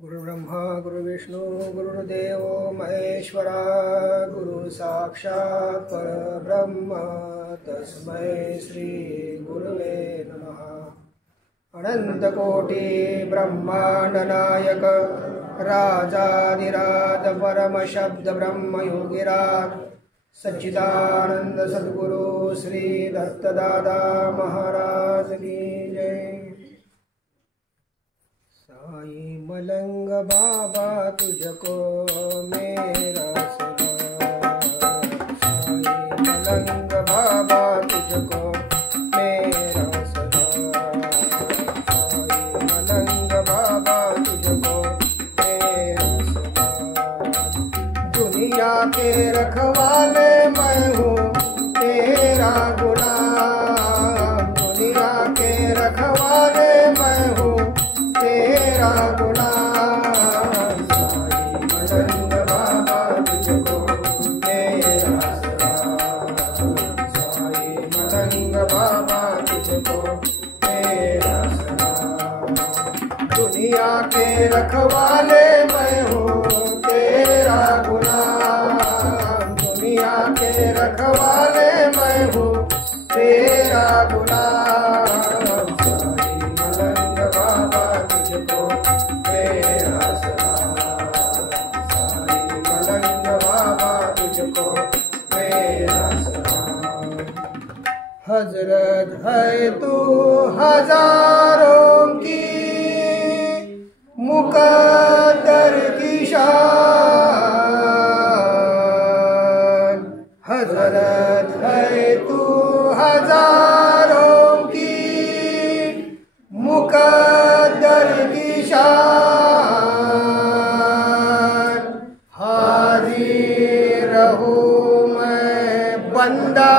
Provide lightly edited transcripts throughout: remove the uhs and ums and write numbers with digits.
गुरुब्रह्मा गुरुविष्णु गुरुदेव महेश्वरा गुरु साक्षात् परब्रह्म तस्मै श्री गुरुवे नमः। अनंतकोटि ब्रह्मांड नायक राजाधिराज परम शब्द ब्रह्म योगिराज सच्चिदानंद सद्गुरु श्री दत्तदादा महाराज की जय। साई मलंग बाबा तुझको मेरा सलाम। साई मलंग बाबा तुझको मेरा सलाम। साई मलंग बाबा तुझको मेरा सलाम। दुनिया के रखवाले मैं हूँ तेरा गुलाम। दुनिया के रखवाले मैं हूँ तेरा गुलाम। साई मलंग बाबा तुझको मेरा सलाम। साई मलंग बाबा तुझको मेरा सलाम। दुनिया के रखवाले मैं हूँ तेरा गुलाम। दुनिया के रखवाले मैं हूँ तेरा गुलाम। साई मलंग बाबा तुझको मेरा सलाम। साई मलंग बाबा तुझको मेरा सलाम। हजरत है तू हजारों की मुकद्दर की शान। हजरत है तू हजारों की मुकद्दर की शान। हाजिर रहूं मैं बंदा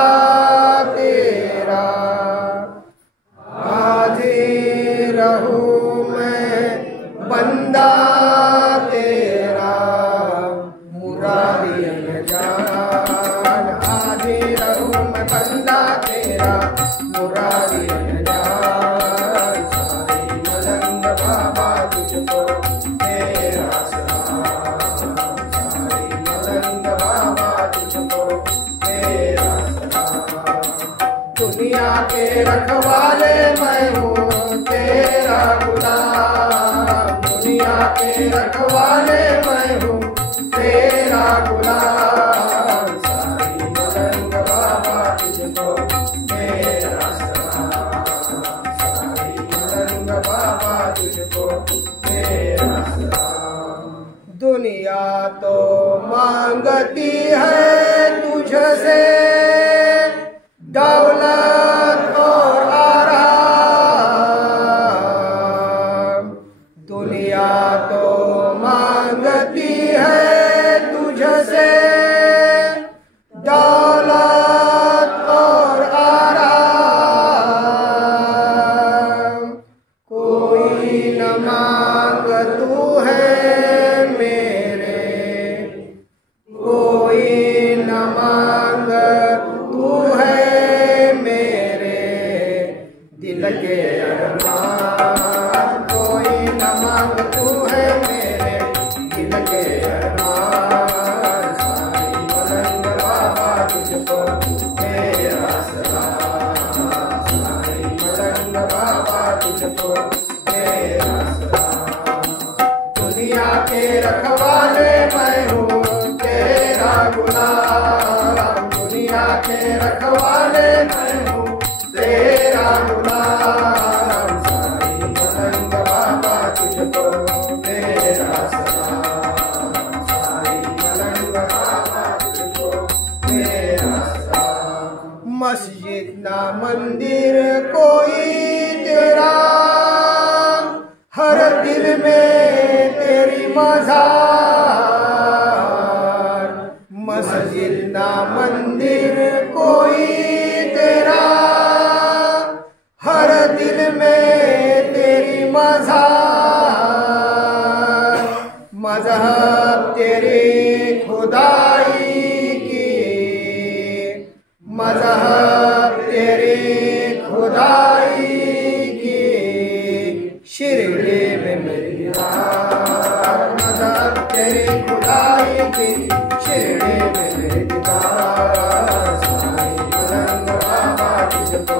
तेरा। हाजिर रहूं मैं बंदा तेरा। मुरारी अनजान। हाजिर रहूं मैं बंदा तेरा। मुरारी अनजान। साई मलंग बाबा तुझको मेरा सलाम। साई मलंग बाबा तुझको मेरा सलाम। दुनिया के रखवाले मैं हूँ तेरा गुलाम। दुनिया के रखवाले मैं हूँ तेरा गुलाम। साई मलंग बाबा तुझको मेरा सलाम। साई मलंग बाबा तुझको मेरा सलाम। दुनिया तो मांगती है तुझसे दौलत और आराम। दुनिया तो मांगती है तुझसे दौलत और आराम। कोई न मांग तू है मेरे। कोई न मांग तू है मेरे दिल के अरमान। कोई न मांग तू है मेरे दिल के अरमान। साई मलंग बाबा तुझको मेरा सलाम। साई मलंग बाबा तुझको मेरा सलाम। दुनिया के रखवाले मैं हूँ तेरा गुलाम। दुनिया के रखवाले मैं हूँ तेरा गुलाम। साई मलंग बाबा तुझको मेरा सलाम। साई मलंग बाबा तुझको मेरा सलाम। मस्जिद ना मंदिर कोई तेरा हर दिल में तेरी मज़ार। मस्जिद ना मंदिर कोई तेरा हर दिल में तेरी मज़ार। मज़हब तेरी खुदाई की। मज़हब तेरी खुदाई की शिरडी में मेरी की शिरडी में भेजदार। साईं मलंग बाबा तुझको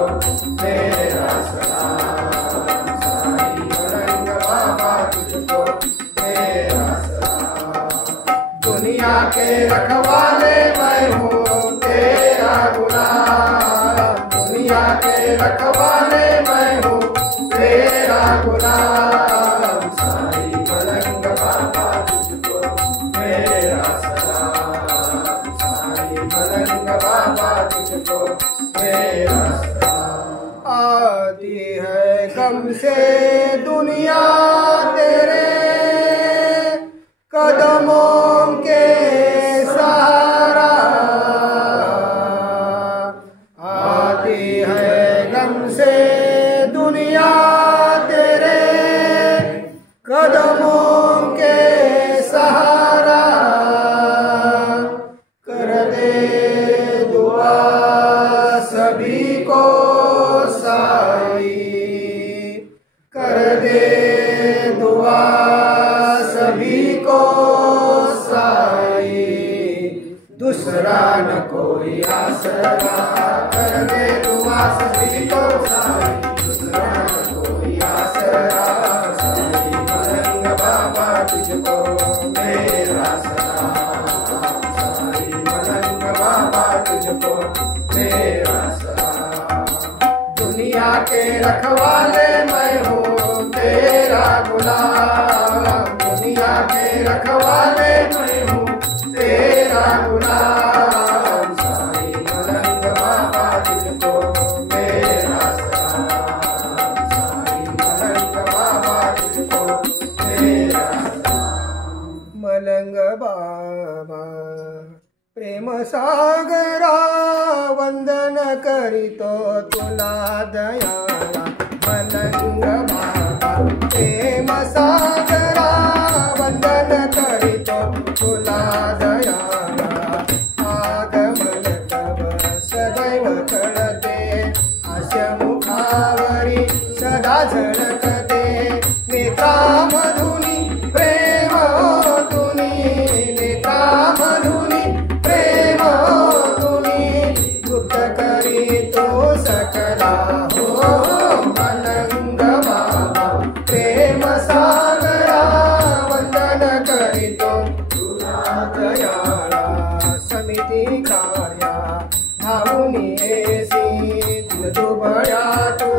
मेरा सलाम। साईं मलंग बाबा तुझको मेरा सलाम। दुनिया के रखवाले मैं हूँ तेरा गुलाम। दुनिया के रखवाले मैं हूँ तेरा गुलाम। साईं मलंग बाबा तुझको मेरा सलाम। साईं मलंग बाबा तुझको मेरा सलाम। आती है गम से दुनिया तेरे कदमों के सहारा। आती है गम से दुनिया तेरे कदमों के सहारा। कर दे दुआ सभी को साई। कर दे दुआ सभी को साई। दूसरा न कोई आसरा। कर दे दुआ सभी को साई। दूसरा न कोई आसरा। साईं मलंग बाबा तुझको मेरा सलाम। साईं मलंग बाबा तुझको मेरा सलाम। दुनिया के रखवाले मैं हूँ तेरा गुलाम। दुनिया के रखवाले मैं हूँ तेरा गुलाम। साईं मलंग बाबा तुझको मेरा सलाम। साईं मलंग बाबा तुझको मेरा सलाम। मलंग बाबा प्रेम सागरा वंदन करीतो तुला दयाळा। मलंग बाबा प्रेम सागरा वंदन करीतो तुला दयाळा। आगमन तव सदैव कळते हास्य मुखावरी सदा झळकते। नेत्रामधुनी प्रेम तुनी। नेत्रामधुनी प्रेम तुनी। गुप्त करीतो सकला हो मलंग बाबा प्रेम सागरा वंदन करीतो तुला दयाळा। समिती कार्या धावूनी येसी दिल दुबळ्या तू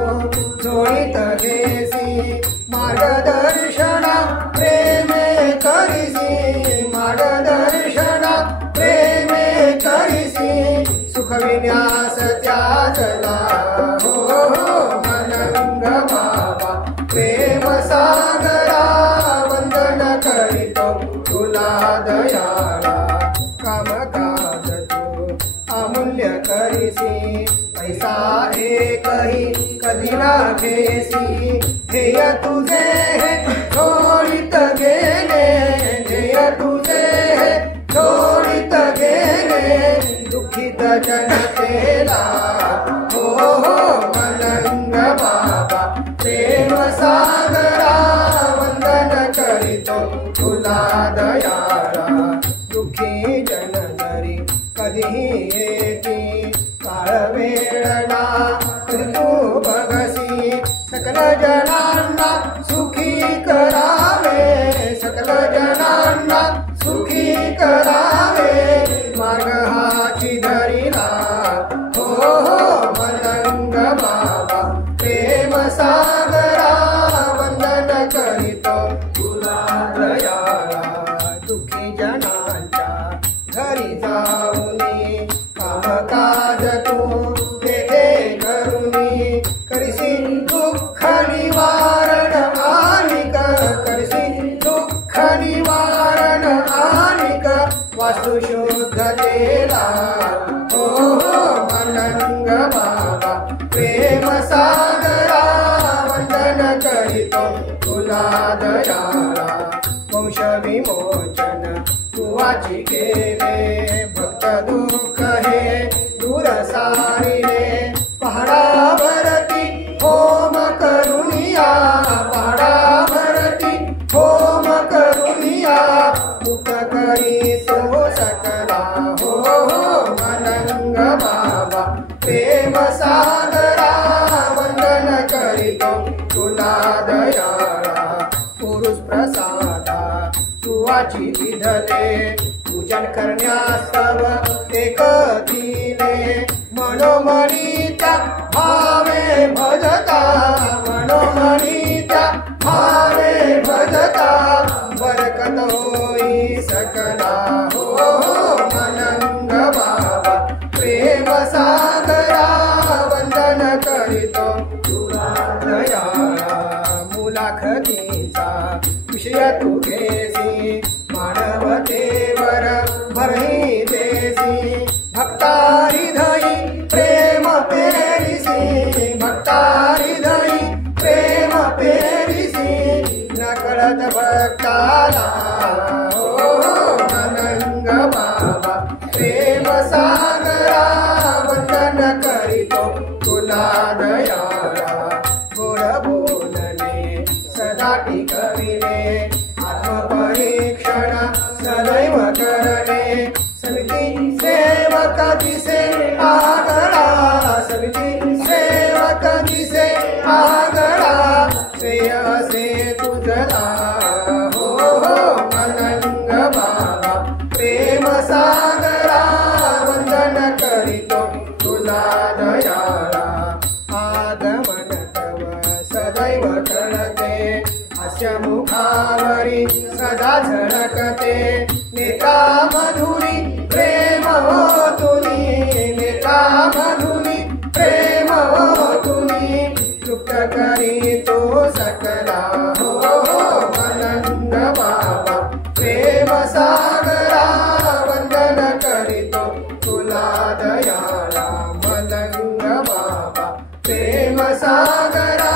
जोडीत घेसी। मार्गदर्शना प्रेमे करीसी। मार्गदर्शना प्रेमे करीसी। सुखविन्यास त्याजला हो मलंग बाबा प्रेम सागरा वंदन करीतो तुला दयाळा। कामकाज तू अमूल्य करीसी। पैसा एकही कधी ना घेसी। ध्येय तुझे हे छोडीत गेले। ध्येय तुझे हे छोडीत गेले। दुःखित जनतेला हो मलंग बाबा प्रेम सागरा वंदन करीतो तुला दयाळा। दुःखी जन जरी कधीही येती काळ वेळना तू बघसी। सकल जनांना सुखी करावे। सकल जनांना सुखी करावे। मार्ग हाची धरिला हो मलंग बाबा प्रेम सागरा वंदन करीतो तुला दयाळा। दुःखी जनांच्या घरी जाऊनी कामकाज तू तेथे करूनी। करशील दुःख निवारण आनिक। करशील दुःख निवारण आनिक। वास्तु शुद्धतेला हो मलंग बाबा प्रेम सागरा वंदन करीतो तुला दयाळा। वंश विमोचन तू वाची केले। भक्त दुःख हे दूर सारिले। पहाडावरती होम करुनिया। पहाडावरती होम करुनिया। करिया मुक्त करी तो सकला हो मलंग बाबा प्रेम सागरा वंदन करीतो तुला दयाळा पुरुष प्रसादा तुवाची विधले पूजन करण्यास्तव एक दिले मनोमनीच्या भावे भजता मनोमनीच्या भावे भजता बरकत होई सकला हो मलंग बाबा प्रेम सागरा वंदन करीतो तुला दयाळा मुलाखतीचा विषय तू घेसी मानवतेवर भरही देसी भक्तारी धई प्रेम पेरिसी भक्तारी धई प्रेम पेरिसी नकळत भक्ताला हो मलंग बाबा प्रेम सागरा वंदन करीतो तुला दयाळा गोड बोलणे सदा टिकविले आत्मपरीक्षण सदैव करणे समिती सेवक दिसे आगळा समिती सेवक दिसे आगळा श्रेयसे तुझला हो मलंग बाबा प्रेम सागरा वंदन करीतो तुला दयाळा आगमन तव सदैव कळते अस्य मुखावरी सदा झळकते नेता मधुरी प्रेम हो तुनी नेता मधुरी प्रेम हो तुनी तृप्त करी तो सकला हो मलंग बाबा प्रेम सागरा वंदन करीतो तुला दयाळा मलंग बाबा प्रेम सागरा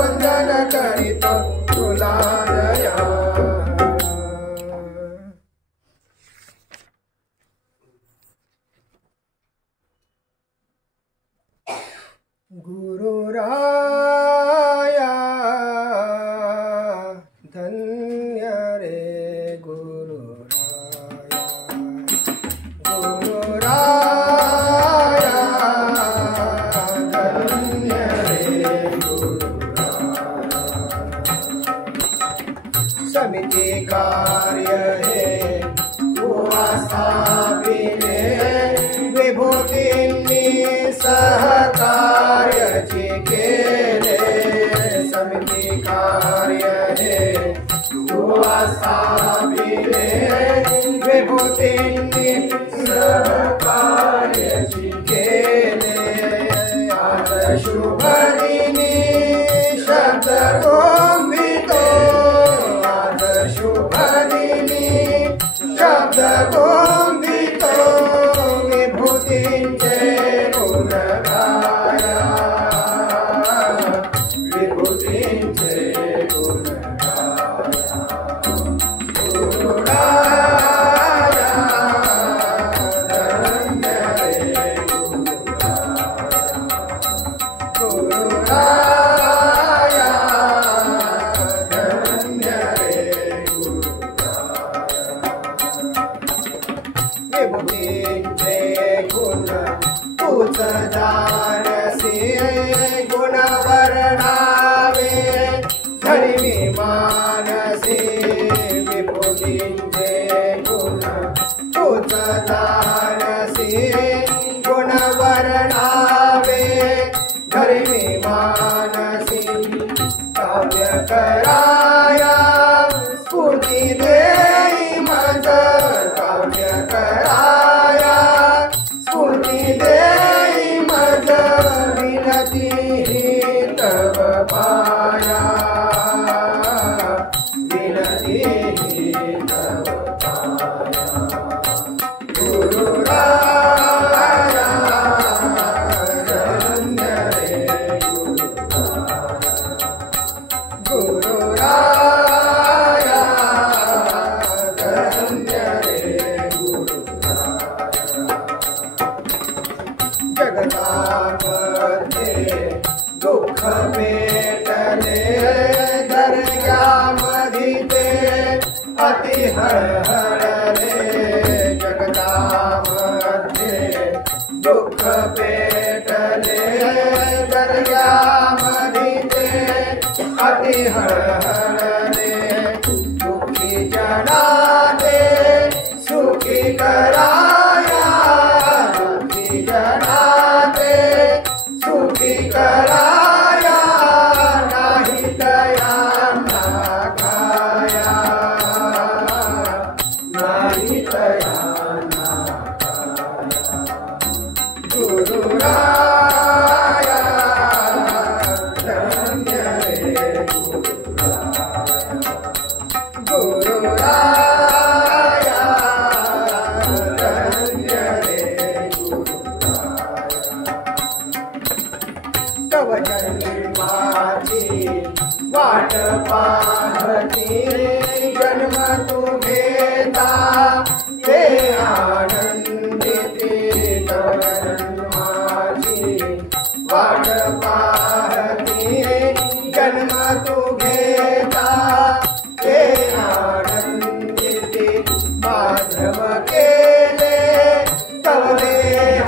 वंदन करीतो तुला दयाळा गुरुराया धन्य रे गुरुराया गुरुराया धन्य रे गुरुराया समिति कार्य है वो स्थापिले विभूतींनी सहकार्य केले समिति कार्य है वो स्थापिले विभूतींनी सहकार्य केले आज शुभ दिनी शब्द गोंभितो आज शुभ दिनी शब्द गोंभितो विभूतींचे गुण गाया विभूतींचे गुण गाया गुरुराया धन्य रे गुरुराया गुरुराया धन्य रे गुरुराया विभूतींचे गुण तुझ जाणसी गुण वर्णावे धर्मी मानसी विभूतींचे गुण तुझ जाणसी गुण वर्णावे धर्मी मानसी काव्य कराया स्फूर्ती देई मज काव्य कराया स्फूर्ती देई मज विनती तव पाया विनती तव पाया गुरुराया धन्य रे गुरुराया गुरुराया अति हरहरले जगदामध्ये दुःख पेटले दर्यामध्ये अति हरहरले दुःखी जनाते सुखी कराया दुःखी जनाते सुखी कराया नाही दया ना खाया नाही दया ना खाया गुरुराया धन्य रे गुरुराया धन्य रे तव जन्माची वाट पाहती जन्म तू घेता ते आनंदिती तव जन्माची वाट पाहती जन्म तू घेता ते आनंदिती माधव केले तवले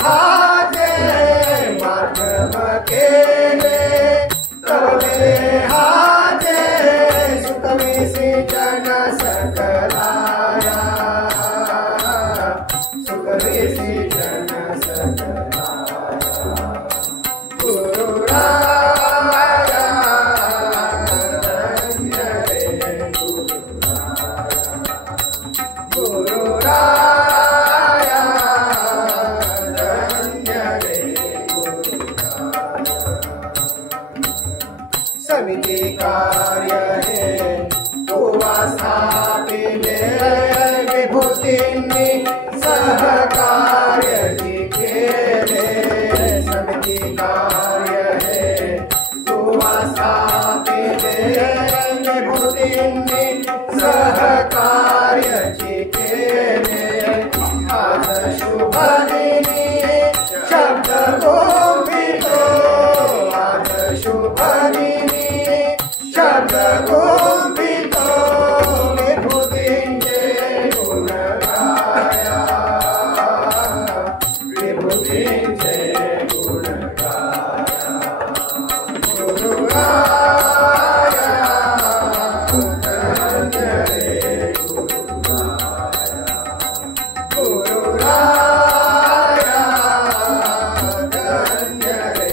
हाजे माधव केले तवले हाजे सुखविसी जन सकलाया सुखविसी जन सकलाया गुरुराया धन्य रे गुरुराया धन्य रे समिति कार्य है तू स्थापिले विभूतींनी सहकार्य जी केले समिति कार्य है तू स्थापिले विभूतींनी सहकार्य जी केले आज शुभ दिनी शब्द गोविंदो आज शुभ दिनी शब्द गोविंदो विभूतींचे गुण गाया विभूतींचे गुण गाया गुरुराया धन्य रे गुरुराया धन्य रे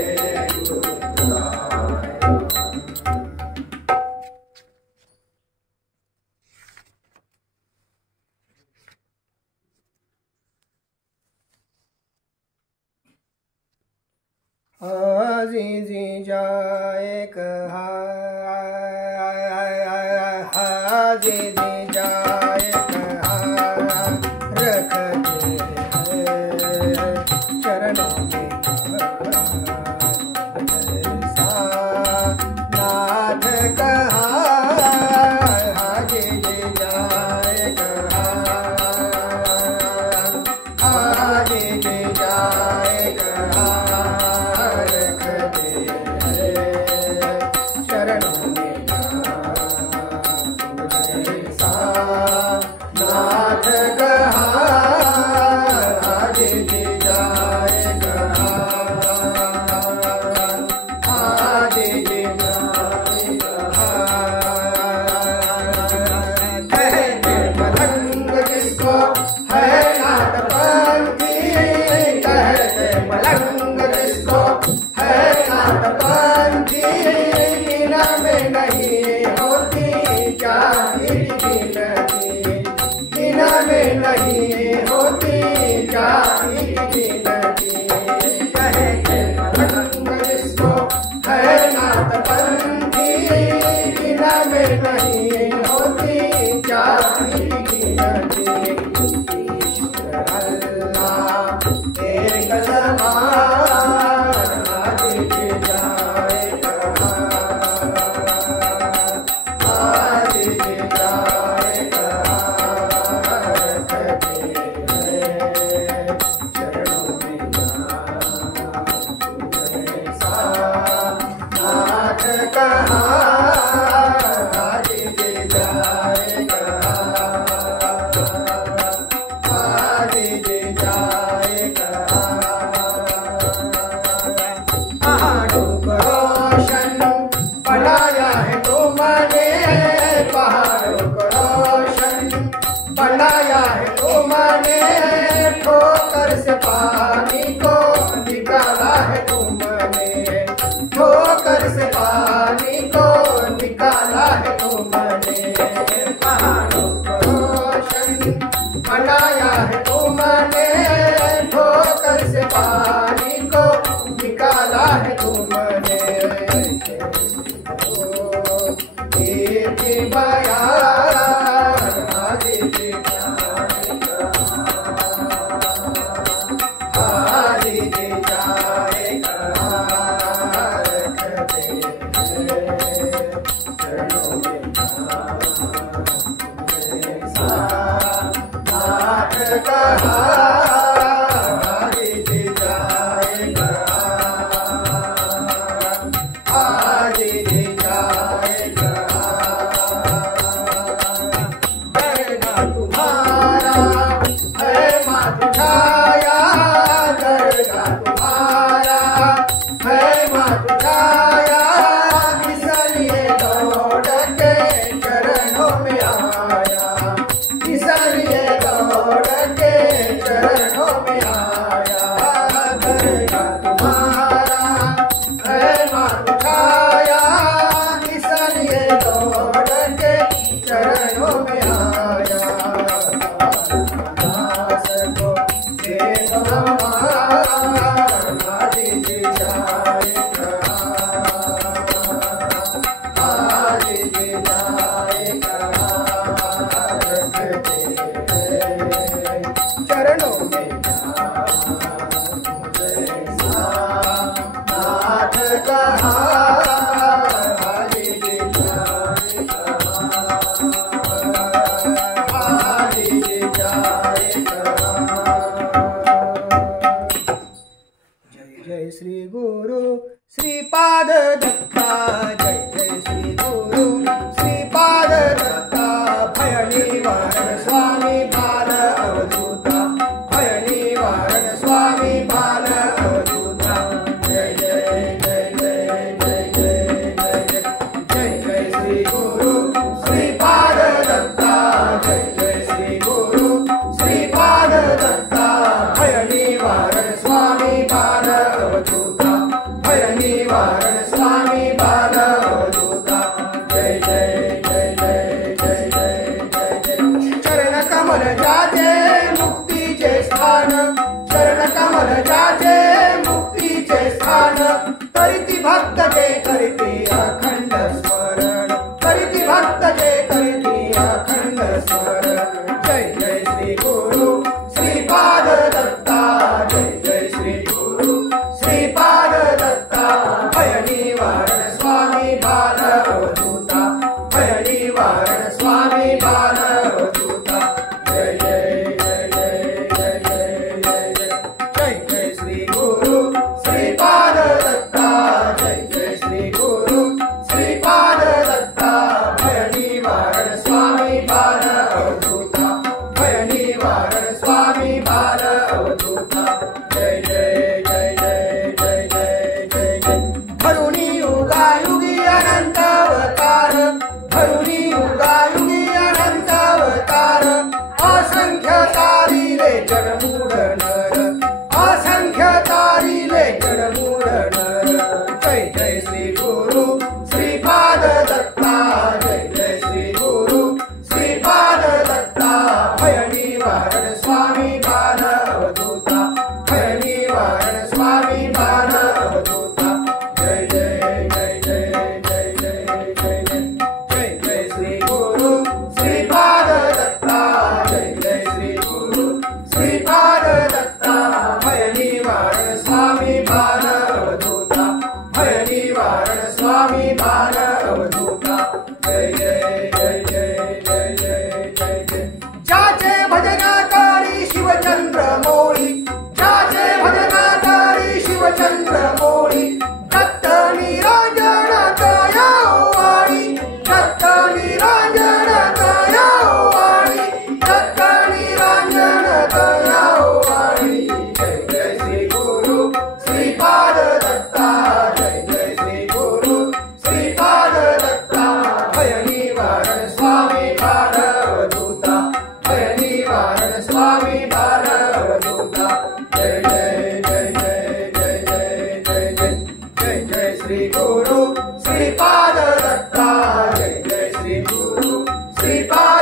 हाजी जी जाए कहा हाजी जी जाए कहा रखते हैं चरणों में सा नाथ कहा हाजी जी जाए कहा हाजी जी जाए कहा चरणों में नाथ कहा आगे जी जाए कहा आगे जी जाए कहा कहते मलंग जिसको है नाटपंथी कहते मलंग जिसको है नाटपंथी गिना में नहीं होती क्या गिनती गिना में नहीं होती क्या गिनती कहते मलंग जिसको है नाटपंथी गिना में नहीं होती क्या गिनती अल्लाह एक समान आगे जाए कहा आगे जाए कहा रखते हैं चरणों में नाथ कहा आगे जाए कहा बनाया है तुमने, ठोकर से पानी को निकाला है तुमने, ठोकर से पानी को निकाला है तुमने। पहाड़ों को रोशन बनाया है तुमने, ठोकर से पानी को निकाला है तुमने। जय श्री गुरु श्रीपाद दत्ता, जय जय श्री गुरु श्रीपाद दत्ता, भय निवारण स्वामी बाल अवधूता, भय निवारण स्वामी बाल अवधूता। जय जय जय जय जय जय जय जय जय श्री गुरु श्रीपाद दत्ता, जय जय श्री गुरु श्रीपाद दत्ता, भय निवारण स्वामी बाल अवधूता, भय निवारण स्वामी बाल अवधूता। जय जय जय जय जय जय जय जय। चरण कमल जाते मुक्तीचे स्थान, चरण कमल जाते मुक्तीचे स्थान, करीती भक्त जे करीती अखंड स्मरण, करीती भक्त जे करीती अखंड स्मरण। जय जय श्री गुरु श्रीपाद दत्ता, जय जय श्री गुरु श्रीपाद दत्ता, भय निवारण स्वामी बाल अवधूता, भय निवारण स्वामी बाल अवधूता। जय जय जय जय जय जय जय जय जय श्री गुरु श्रीपाद दत्ता, जय जय श्री गुरु श्रीपाद दत्ता, भय निवारण स्वामी बाल अवधूता, भय निवारण स्वामी बाल अवधूता। जय जय जय जय जय जय जय जय। धरुणी युगायुगी अनंत अवतार, धरुणी युगायुगी अनंत